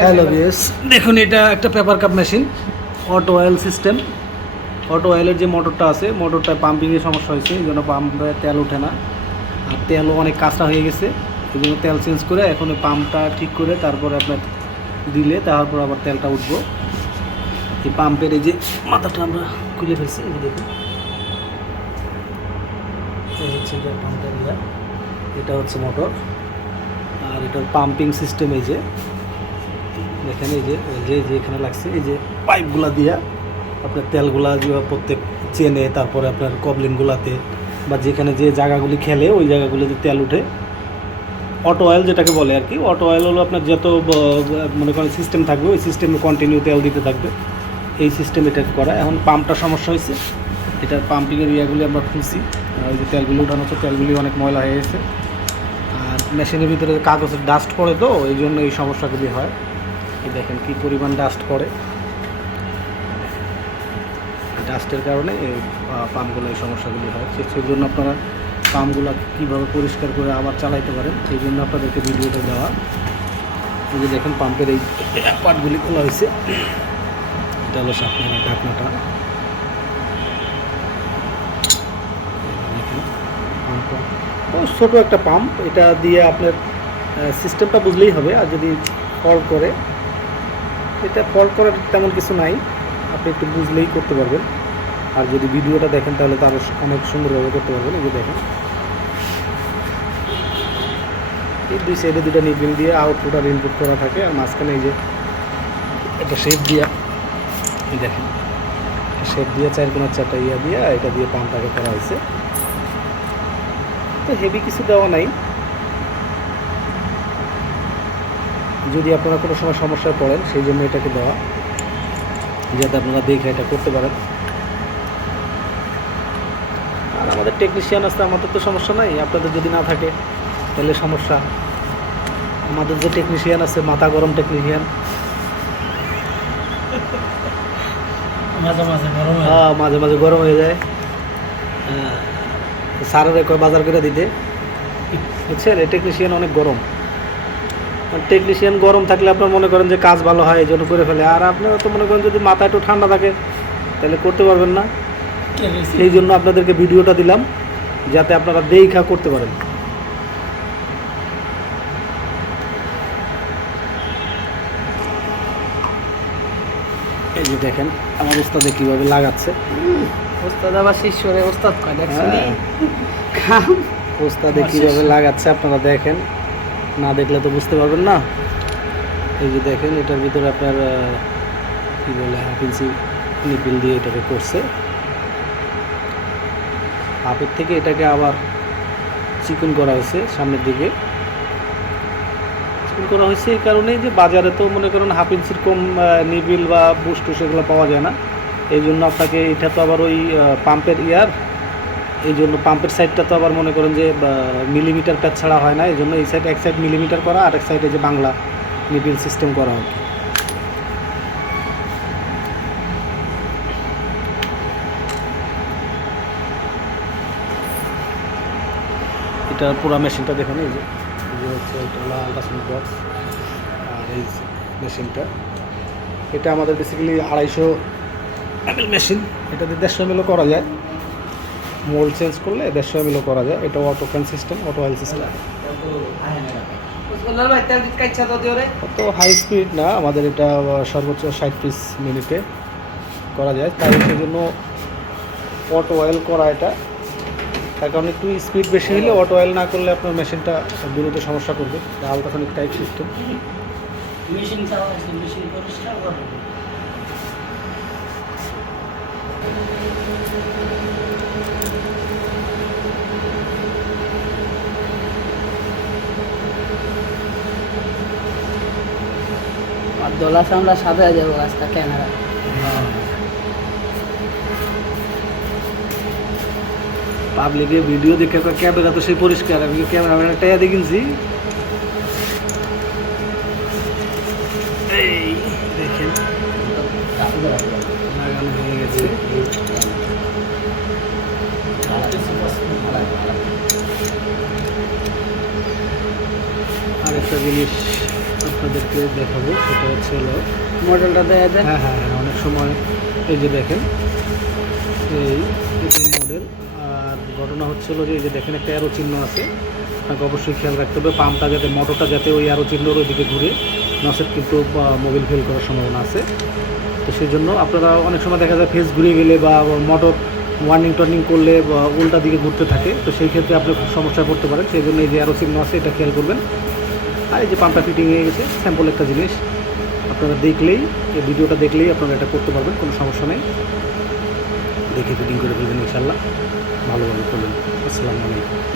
Hello BS, দেখুন এটা একটা paper cup machine, auto oil system. Auto অয়েলের যে মোটরটা আছে, মোটরটায় পাম্পিংয়ের সমস্যা হয়েছে, এই জন্য পাম্পে তেল ওঠে না, আর তেলও অনেক কাঁচা হয়ে গেছে। এই জন্য তেল চেঞ্জ করে এখন ওই পাম্পটা ঠিক করে তারপরে আপনার দিলে তারপর আবার তেলটা উঠবো। এই পাম্পের এই যে মাথাটা আমরা খুলে ফেলছি, এই যে দেখুন, এই হচ্ছে যে পাম্পের এটা হচ্ছে মোটর, আর এটার পাম্পিং সিস্টেম এই যে দেখেন, এই যে এখানে লাগছে, এই যে পাইপগুলা দিয়া আপনার তেলগুলা যে প্রত্যেক চেনে, তারপরে আপনার কবলিনগুলাতে বা যেখানে যে জায়গাগুলি খেলে ওই জায়গাগুলিতে তেল উঠে। অটো অয়েল যেটাকে বলে আর কি, অটো অয়েল হলো আপনার যত মনে করেন সিস্টেম থাকবে ওই সিস্টেমে কন্টিনিউ তেল দিতে থাকবে, এই সিস্টেম এটাকে করা। এখন পাম্পটা সমস্যা হয়েছে, এটার পাম্পিংয়ের ইয়াগুলি আমরা খুলছি, ওই যে তেলগুলি উঠানো হচ্ছে, তেলগুলি অনেক ময়লা হয়ে গেছে, আর মেশিনের ভিতরে কাগজের ডাস্ট পড়ে, তো এই জন্য এই সমস্যাগুলি হয়। এই দেখেন কী পরিমাণ ডাস্ট পড়ে, ডাস্টের কারণে এই পাম্পগুলো এই সমস্যাগুলি হয়। সেই জন্য আপনারা পাম্পগুলো কীভাবে পরিষ্কার করে আবার চালাইতে পারেন সেই জন্য আপনাদেরকে ভিডিওটা দেওয়া। এই যে দেখেন পাম্পের এই পার্টগুলি খোলা হয়েছে, এটা হলো আপনার ঢাকনাটা। দেখেন পাম্পটা ছোটো একটা পাম্প, এটা দিয়ে আপনার সিস্টেমটা বুঝলেই হবে। আর যদি ফল্ট করে, এটা ফল্ট করার তেমন কিছু নাই, আপনি একটু বুঝলেই করতে পারবেন। আর যদি ভিডিওটা দেখেন তাহলে তো আরও অনেক সুন্দরভাবে করতে পারবেন। এই যে দেখেন, এই দুই সাইডে দুটো নিপিল দিয়ে আউটপুট আর ইনপুট করা থাকে, আর মাঝখানে এই যে একটা শেপ দিয়া, এই দেখেন শেপ দিয়ে 4 ইয়া দিয়া এটা দিয়ে পাম্পটাকে করা হয়েছে। তো হেভি কিছু দেওয়া নাই, যদি আপনারা কোনো সময় সমস্যায় পড়েন সেই জন্য এটাকে দেওয়া, যাতে আপনারা দেখে এটা করতে পারেন। আর আমাদের টেকনিশিয়ান আছে, আমাদের তো সমস্যা নাই, আপনাদের যদি না থাকে তাহলে সমস্যা। আমাদের যে টেকনিশিয়ান আছে, মাথা গরম টেকনিশিয়ান, মাঝে মাঝে গরম হয়ে যায়। স্যারের কয় বাজার করে দিতে, বুঝছেন, এই টেকনিশিয়ান অনেক গরম। টেকনিশিয়ান গরম থাকলে আপনার মনে করেন যে কাজ ভালো হয়, এই জন্য করে ফেলে। আর আপনারা তো মনে করেন যদি মাথা একটু ঠান্ডা থাকে তাহলে করতে পারবেন না। এই জন্য আপনাদেরকে ভিডিওটা দিলাম, যাতে আপনারা দেখা করতে পারেন। এই যে দেখেন আমার ওস্তাদে কীভাবে লাগাচ্ছে, ওস্তাদ আবার শিষ্যরে ওস্তাদ কয় দেখছেন, ওস্তাদে কীভাবে লাগাচ্ছে আপনারা দেখেন, না দেখলে তো বুঝতে পারবেন না। এই যে দেখেন এটার ভিতরে আপনার কী বলে, হাফ ইঞ্চি নিপিল দিয়ে এটাকে করছে। হাফের থেকে এটাকে আবার চিকন করা হয়েছে, সামনের দিকে চিকন করা হয়েছে এই কারণেই যে বাজারে তো মনে করেন হাফ ইঞ্চির কম নিবিল বা বুস্টুস এগুলো পাওয়া যায় না। এই জন্য আপনাকে এটা তো আবার ওই পাম্পের ইয়ার, এই জন্য পাম্পের সাইডটা তো আবার মনে করেন যে মিলিমিটার প্যাচ ছাড়া হয় না, এই জন্য এই সাইড এক সাইড মিলিমিটার করা, আর এক সাইডে যে বাংলা নিবিল সিস্টেম করা হয়। এটা পুরো মেশিনটা দেখুন, এই যে হচ্ছে এটা হলো আল্ট্রাসনিক বক্স, আর এই মেশিনটা এটা আমাদের বেসিক্যালি 250 ml মেশিন, এটাতে 150 ml করা যায়, মোল্ড চেঞ্জ করলে 150 ml করা যায়। এটা auto fan system, auto oil system. অত হাই স্পিড না, আমাদের এটা সর্বোচ্চ 60 পিস মিনিটে করা যায়, তাই সেই জন্য অটো অয়েল করা এটা। তার কারণ একটু স্পিড বেশি হলে অটো অয়েল না করলে আপনার মেশিনটা দ্রুত সমস্যা করবে। Ultrasonic type system. আর দোলা আমরা সাদা যাবো আজকে ক্যামেরা। পাবলিকের ভিডিও দেখে ক্যামেরা তো সেই পরিষ্কার, আমি ক্যামেরাম্যানের টাইয়া দেখিনছি। এই দেখেন লাগানো হয়ে গেছে। আরেকটা জিনিস আপনাদেরকে দেখাবো সেটা হচ্ছে হলো মডেলটা দেয়া যায়। হ্যাঁ হ্যাঁ হ্যাঁ, অনেক সময় এই যে দেখেন এই এটা মডেল। আর ঘটনা হচ্ছে হলো যে এই যে দেখেন একটা অ্যারো চিহ্ন আছে, আপনাকে অবশ্যই খেয়াল রাখতে হবে পাম্পটা যাতে মোটরটা যাতে ওই অ্যারো চিহ্নর ওইদিকে ঘুরে, নসেট কিন্তু মোবিল ফেল করার সম্ভাবনা আছে। তো সেই জন্য আপনারা অনেক সময় দেখা যায় ফেস ঘুরে গেলে বা মোটর ওয়ার্নিং টর্নিং করলে বা উল্টা দিকে ঘুরতে থাকে, তো সেই ক্ষেত্রে আপনি খুব সমস্যায় পড়তে পারেন। সেই জন্য এই যে অ্যারো চিহ্ন আছে এটা খেয়াল করবেন। আর এই যে পাম্পটা ফিটিং হয়ে গেছে, স্যাম্পল একটা জিনিস, আপনারা দেখলেই এই ভিডিওটা দেখলেই আপনারা এটা করতে পারবেন, কোনো সমস্যা নেই। দেখে ফিটিং করে ফেলবেন ইনশাল্লাহ, ভালোভাবে করবেন। আসসালামু আলাইকুম।